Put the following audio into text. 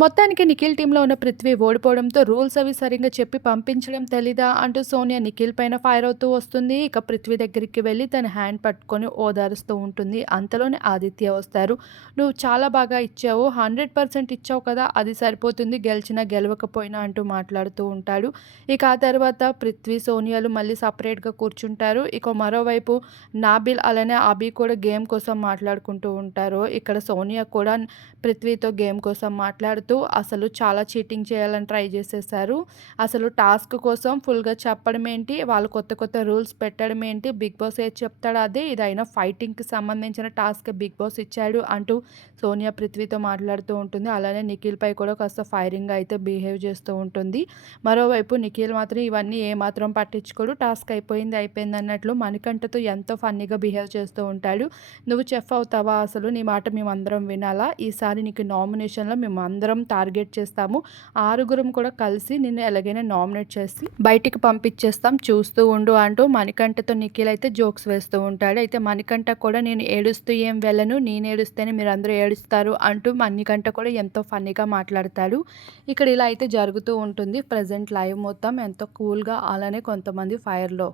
మొత్తానికి నిఖిల్ టీంలో ఉన్న పృథ్వీ ఓడిపోవడంతో రూల్స్ అవి సరిగ్గా చెప్పి పంపించడం తెలీదా అంటూ సోనియా నిఖిల్ పైన ఫైర్ అవుతూ వస్తుంది. ఇక పృథ్వీ దగ్గరికి వెళ్ళి తన హ్యాండ్ పట్టుకొని ఓదారుస్తూ ఉంటుంది. అంతలోనే ఆదిత్య వస్తారు. నువ్వు చాలా బాగా ఇచ్చావు. హండ్రెడ్ పర్సెంట్ ఇచ్చావు కదా అది సరిపోతుంది. గెలిచినా గెలవకపోయినా అంటూ మాట్లాడుతూ ఉంటాడు. ఇక ఆ తర్వాత పృథ్వీ సోనియాలు మళ్ళీ సపరేట్గా కూర్చుంటారు. ఇక మరోవైపు నాబిల్ అలానే అభి కూడా గేమ్ కోసం మాట్లాడుకుంటూ ఉంటారు. ఇక్కడ సోనియా కూడా పృథ్వీతో గేమ్ కోసం మాట్లాడుతూ అసలు చాలా చీటింగ్ చేయాలని ట్రై చేసేసారు. అసలు టాస్క్ కోసం ఫుల్గా చెప్పడం ఏంటి? వాళ్ళు కొత్త కొత్త రూల్స్ పెట్టడం ఏంటి? బిగ్ బాస్ ఏది చెప్తాడు అదే? ఇదైనా ఫైటింగ్కి సంబంధించిన టాస్క్ బిగ్ బాస్ ఇచ్చాడు అంటూ సోనియా పృథ్వీతో మాట్లాడుతూ ఉంటుంది. అలానే నిఖిల్పై కూడా కాస్త ఫైరింగ్ అయితే బిహేవ్ చేస్తూ ఉంటుంది. మరోవైపు నిఖిల్ మాత్రం ఇవన్నీ ఏమాత్రం పట్టించుకోడు. టాస్క్ అయిపోయింది అయిపోయింది అన్నట్లు మణికంఠతో ఎంతో ఫన్నీగా బిహేవ్ చేస్తూ ఉంటాడు. నువ్వు చెఫ్ అవుతావా? అసలు నీ మాట మేమందరం వినాలా? ఈసారి నీకు నామినేషన్లో మేము అందరం టార్గెట్ చేస్తాము. ఆరుగురం కూడా కలిసి నిన్ను ఎలాగైనా నామినేట్ చేసి బయటికి పంపించేస్తాం. చూస్తూ ఉండు అంటూ మణికంఠతో నిఖిల్ అయితే జోక్స్ వేస్తూ ఉంటాడు. అయితే మణికంఠ కూడా నేను ఏడుస్తూ ఏం వెళ్ళను నేను ఏడుస్తేనే మీరు అందరూ ఏడుస్తారు అంటూ మణికంఠ కూడా ఎంతో ఫన్నీగా మాట్లాడతాడు. ఇక్కడ ఇలా అయితే జరుగుతూ ఉంటుంది. ప్రజెంట్ లైవ్ మొత్తం ఎంతో కూల్గా అలానే కొంతమంది ఫైర్లో.